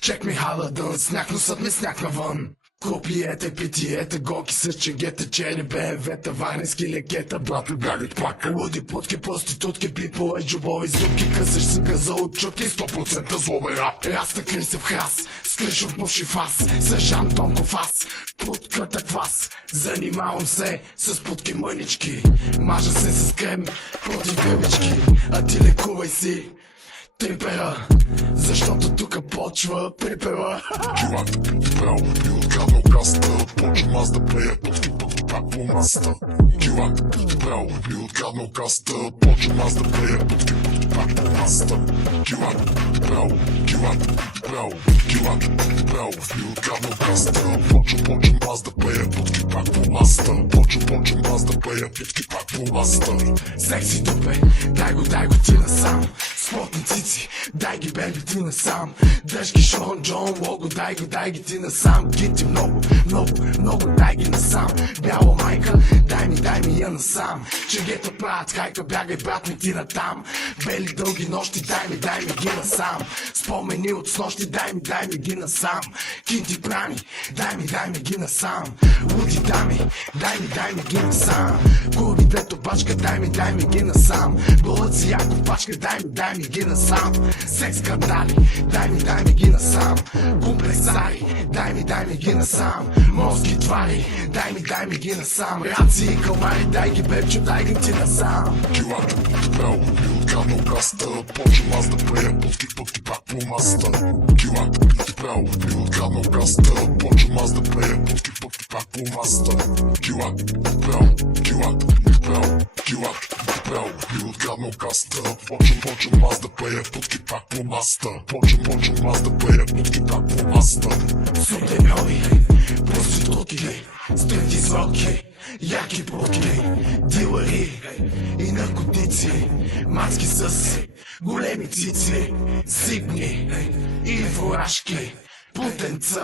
Чек ми халадън, сняг носът ми сняг навън. Копиете, питиете, гоки с ченгета, чери, БМВ-та, варненски лекета, брат ми бягат плака. Луди плутки, проститутки, пипове, джобови зубки, късаш си газа от чутки, 100% злобен рап. Раста крисе в храс, скриш от муши фас, сержант Тонков аз, путката квас. Занимавам се с путки мънички, мажа се с крем против гъбички, а ти лекувай си трипера, защото тука почва припева. Килата подправо би откраднал каста, почвам аз да пея пътки пак по маста. Килата подправо би откраднал каста, почвам аз да пея пътки пак по маста. Килата подправо би откраднал каста, почвам аз да пея пътки пак по маста. Почвам аз да пея пътки пак по маста. Секси дупе, дай го ти насам. Спортни цици, дай ги беби ти насам. Дръжки Шон Джон Лого, дай ги ти насам. Кити много, дай ги насам. Бяла майка, дай ми я насам. Чегета правят хайка, бягай брат ми ти натам. Бели дълги нощи, дай ми ги насам. Спомени от снощи, дай ми ги насам. Кинти прани, дай ми ги насам. Луди дами, дай ми ги насам. Куби дето бачка, дай ми ги насам. Бълъци яко пачка, дай ми ги насам. Секс скандали, дай ми ги насам. Комплексари, дай ми ги насам. Морски твари, дай ми ги насам. Раци и калмари, дай ги бебчо, дай ги ти насам. Килата подправо би откраднал каста, почвам аз да пея пътки пак по маста. Килата подправо би откраднал каста, почвам аз да пея пътки пак по маста. Килата подправо би откраднал каста, почвам аз да пея пътки пак по маста. Почвам аз да пея пътки пак по маста. Судебьови, проститутки, стрити свалки, яки путки, дилъри и наркотици, маски с големи цици, сипни или фуражки, путенца.